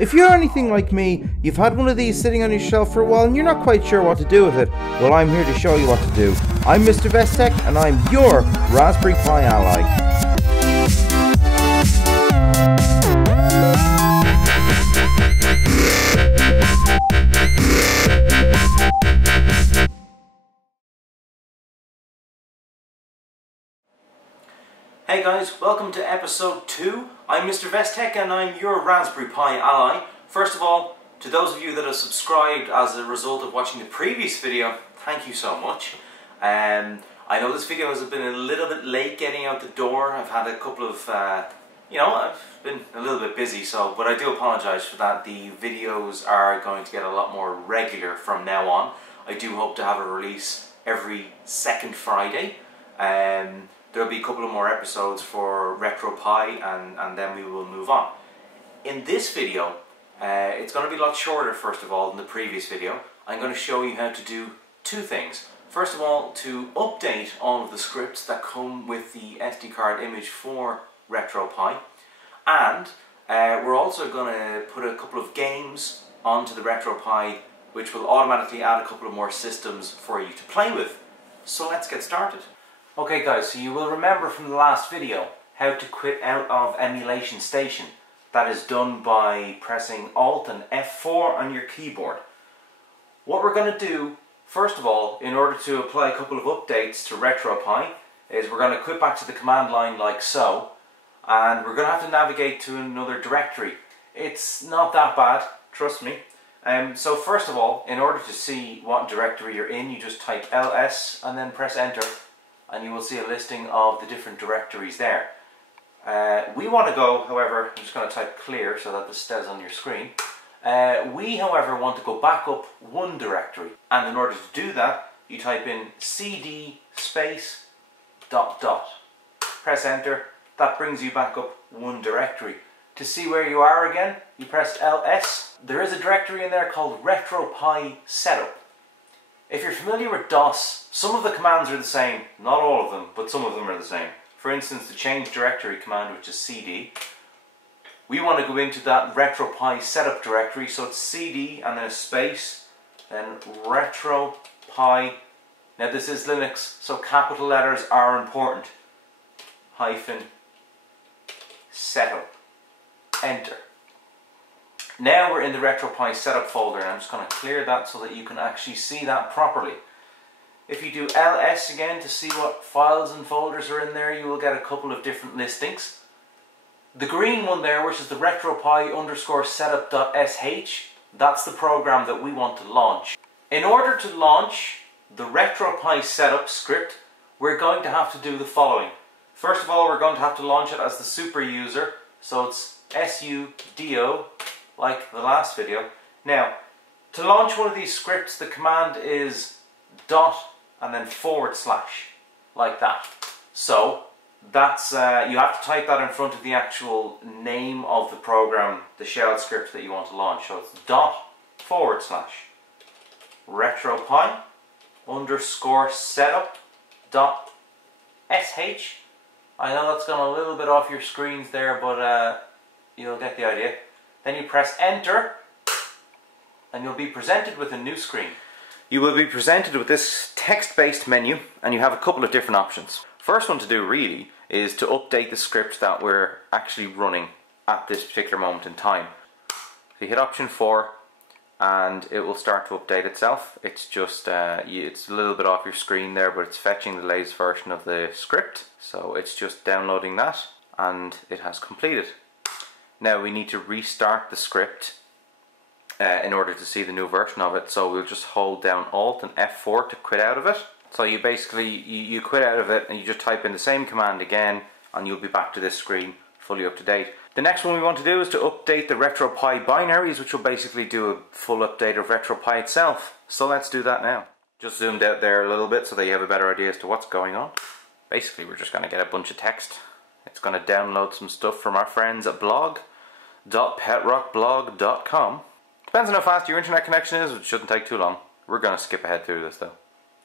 If you're anything like me, you've had one of these sitting on your shelf for a while and you're not quite sure what to do with it, well, I'm here to show you what to do. I'm MrVestek and I'm your Raspberry Pi ally. Hey guys, welcome to episode 2. I'm MrVestek and I'm your Raspberry Pi ally. First of all, to those of you that have subscribed as a result of watching the previous video, thank you so much. I know this video has been a little bit late getting out the door. I've had a couple of, I've been a little bit busy, but I do apologise for that. The videos are going to get a lot more regular from now on. I do hope to have a release every second Friday. There'll be a couple of more episodes for Retropie and then we will move on. In this video, it's going to be a lot shorter first of all than the previous video. I'm going to show you how to do two things. First of all, to update all of the scripts that come with the SD card image for Retropie. And we're also going to put a couple of games onto the Retropie which will automatically add a couple of more systems for you to play with. So let's get started. Okay guys, so you will remember from the last video how to quit out of Emulation Station. That is done by pressing Alt and F4 on your keyboard. What we're going to do, first of all, in order to apply a couple of updates to Retropie, is we're going to quit back to the command line like so, and we're going to have to navigate to another directory. It's not that bad, trust me. So first of all, in order to see what directory you're in, you just type ls and then press enter. And you will see a listing of the different directories there. We want to go, however, I'm just going to type clear so that this stays on your screen. We, however, want to go back up one directory. And in order to do that, you type in cd space ... Press enter. That brings you back up one directory. To see where you are again, you press ls. There is a directory in there called Retropie setup. If you're familiar with DOS, some of the commands are the same, not all of them, but some of them are the same. For instance, the change directory command, which is cd, we want to go into that Retropie setup directory, so it's cd and then a space, then Retropie. Now this is Linux, so capital letters are important. Hyphen setup. Enter. Now we're in the Retropie setup folder and I'm just going to clear that so that you can actually see that properly. If you do ls again to see what files and folders are in there, you will get a couple of different listings. The green one there, which is the retropie_setup.sh, that's the program that we want to launch. In order to launch the Retropie setup script, we're going to have to do the following. First of all, we're going to have to launch it as the super user, so it's sudo, like the last video. Now, to launch one of these scripts, the command is dot and then /, like that. So, that's you have to type that in front of the actual name of the program, the shell script that you want to launch. So it's dot / retropie_setup.sh. I know that's gone a little bit off your screens there, but you'll get the idea. Then you press enter and you'll be presented with a new screen. You will be presented with this text-based menu and you have a couple of different options. First one to do really is to update the script that we're actually running at this particular moment in time. So you hit option 4 and it will start to update itself. It's just, it's a little bit off your screen there, but it's fetching the latest version of the script. So it's just downloading that and it has completed. Now we need to restart the script in order to see the new version of it, so we'll just hold down Alt and F4 to quit out of it. So you basically, you quit out of it and you just type in the same command again and you'll be back to this screen fully up to date. The next one we want to do is to update the Retropie binaries, which will basically do a full update of Retropie itself. So let's do that now. Just zoomed out there a little bit so that you have a better idea as to what's going on. Basically we're just going to get a bunch of text. It's going to download some stuff from our friends at blog.petrockblog.com. Depends on how fast your internet connection is, it shouldn't take too long. We're going to skip ahead through this though.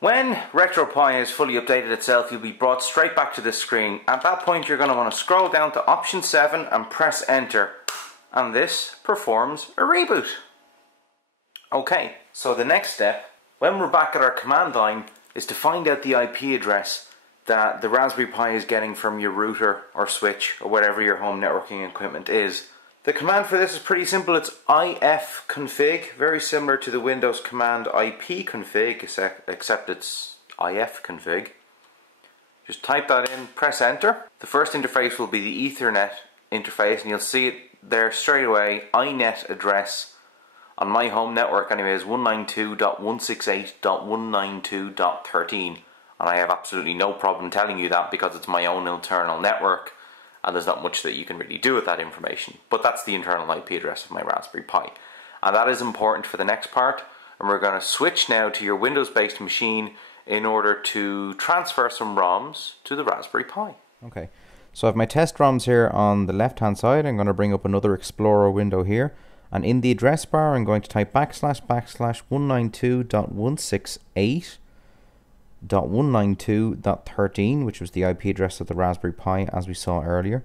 When Retropie is fully updated itself, you'll be brought straight back to this screen. At that point you're going to want to scroll down to option 7 and press enter. and this performs a reboot. Okay, so the next step, when we're back at our command line, is to find out the IP address that the Raspberry Pi is getting from your router or switch or whatever your home networking equipment is. The command for this is pretty simple. It's ifconfig, very similar to the Windows command ipconfig, except it's ifconfig. Just type that in, press enter. The first interface will be the Ethernet interface, and you'll see it there straight away. iNet address on my home network anyway is 192.168.192.13, and I have absolutely no problem telling you that because it's my own internal network and there's not much that you can really do with that information. But that's the internal IP address of my Raspberry Pi, and that is important for the next part. And we're going to switch now to your Windows based machine in order to transfer some ROMs to the Raspberry Pi. Okay, so I have my test ROMs here on the left hand side. I'm going to bring up another Explorer window here, and in the address bar I'm going to type //192.168.192.13, which was the IP address of the Raspberry Pi as we saw earlier.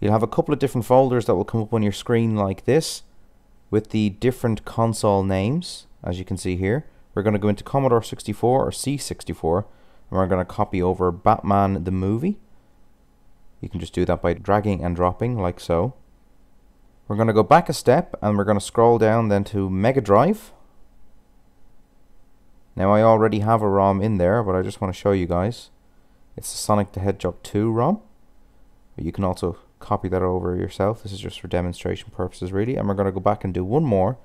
You'll have a couple of different folders that will come up on your screen like this with the different console names, as you can see here. We're going to go into Commodore 64 or C64, and we're going to copy over Batman the movie. You can just do that by dragging and dropping like so. We're going to go back a step and we're going to scroll down then to Mega Drive. Now I already have a ROM in there, but I just want to show you guys. It's the Sonic the Hedgehog 2 ROM. But you can also copy that over yourself. This is just for demonstration purposes really. And we're going to go back and do one more.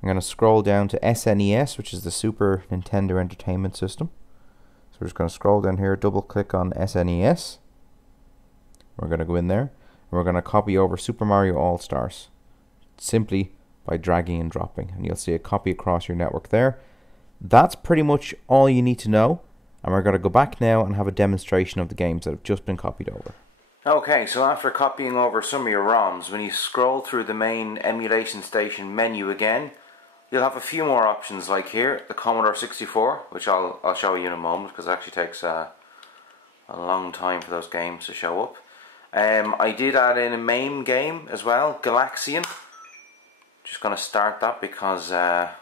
I'm going to scroll down to SNES, which is the Super Nintendo Entertainment System. So we're just going to scroll down here, double click on SNES. We're going to go in there, and we're going to copy over Super Mario All-Stars simply by dragging and dropping, and you'll see a copy across your network there. That's pretty much all you need to know, and we're going to go back now and have a demonstration of the games that have just been copied over. Okay, so after copying over some of your ROMs, when you scroll through the main emulation station menu again, you'll have a few more options, like here, the Commodore 64, which I'll show you in a moment because it actually takes a long time for those games to show up. I did add in a MAME game as well, Galaxian. Just going to start that because a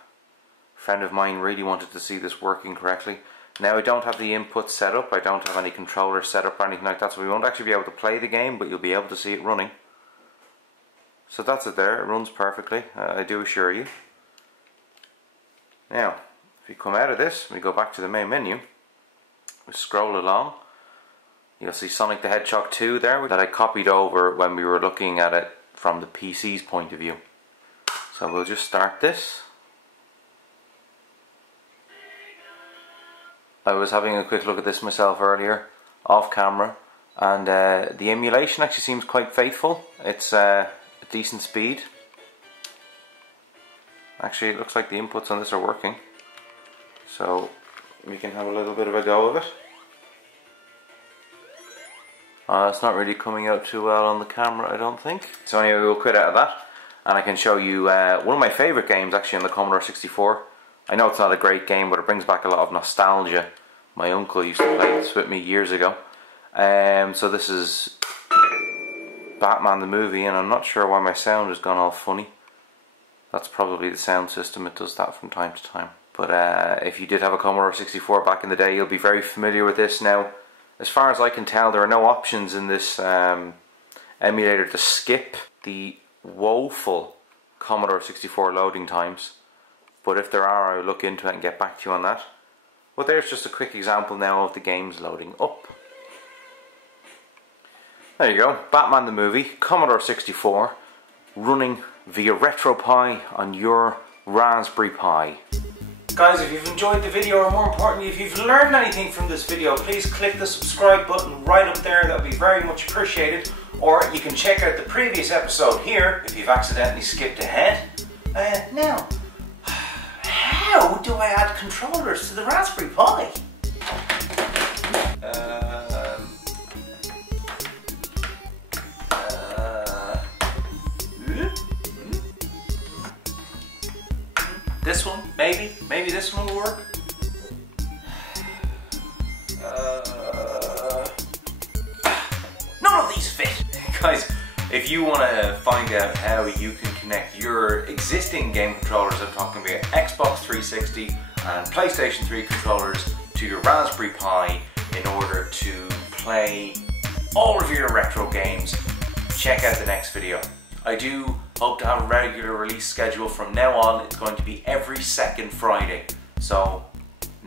friend of mine really wanted to see this working correctly. Now I don't have the input set up, I don't have any controller set up or anything like that, so we won't actually be able to play the game, but you'll be able to see it running. So that's it there, it runs perfectly, I do assure you. Now, if you come out of this, we go back to the main menu, we scroll along, you'll see Sonic the Hedgehog 2 there that I copied over when we were looking at it from the PC's point of view. So we'll just start this. I was having a quick look at this myself earlier, off camera, and the emulation actually seems quite faithful. It's a decent speed. Actually, it looks like the inputs on this are working, so we can have a little bit of a go of it. It's not really coming out too well on the camera, I don't think. So anyway, we'll quit out of that, and I can show you one of my favourite games actually on the Commodore 64. I know it's not a great game, but it brings back a lot of nostalgia. My uncle used to play this with me years ago. So this is Batman the movie, and I'm not sure why my sound has gone all funny. That's probably the sound system, it does that from time to time. But if you did have a Commodore 64 back in the day, you'll be very familiar with this now. As far as I can tell, there are no options in this emulator to skip the woeful Commodore 64 loading times. But if there are, I'll look into it and get back to you on that. But there's just a quick example now of the games loading up. There you go, Batman the movie, Commodore 64, running via Retropie on your Raspberry Pi. Guys, if you've enjoyed the video, or more importantly, if you've learned anything from this video, please click the subscribe button right up there, that would be very much appreciated. Or you can check out the previous episode here, if you've accidentally skipped ahead. Now, how do I add controllers to the Raspberry Pi? This one, maybe this one will work. None of these fit. Guys, If you want to find out how you can connect your existing game controllers, I'm talking about Xbox 360 and PlayStation 3 controllers, to your Raspberry Pi in order to play all of your retro games, check out the next video. I do hope to have a regular release schedule from now on. It's going to be every second Friday. So,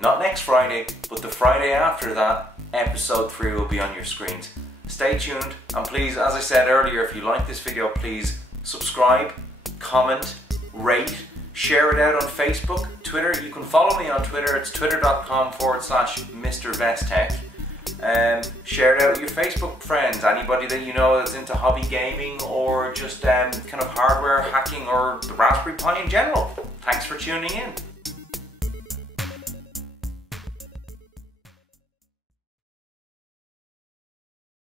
not next Friday, but the Friday after that, episode 3 will be on your screens. Stay tuned, and please, as I said earlier, if you like this video, please subscribe, comment, rate, share it out on Facebook, Twitter. You can follow me on Twitter. It's twitter.com/MrVestek. Share it out with your Facebook friends, anybody that you know that's into hobby gaming or just kind of hardware hacking or the Raspberry Pi in general. Thanks for tuning in.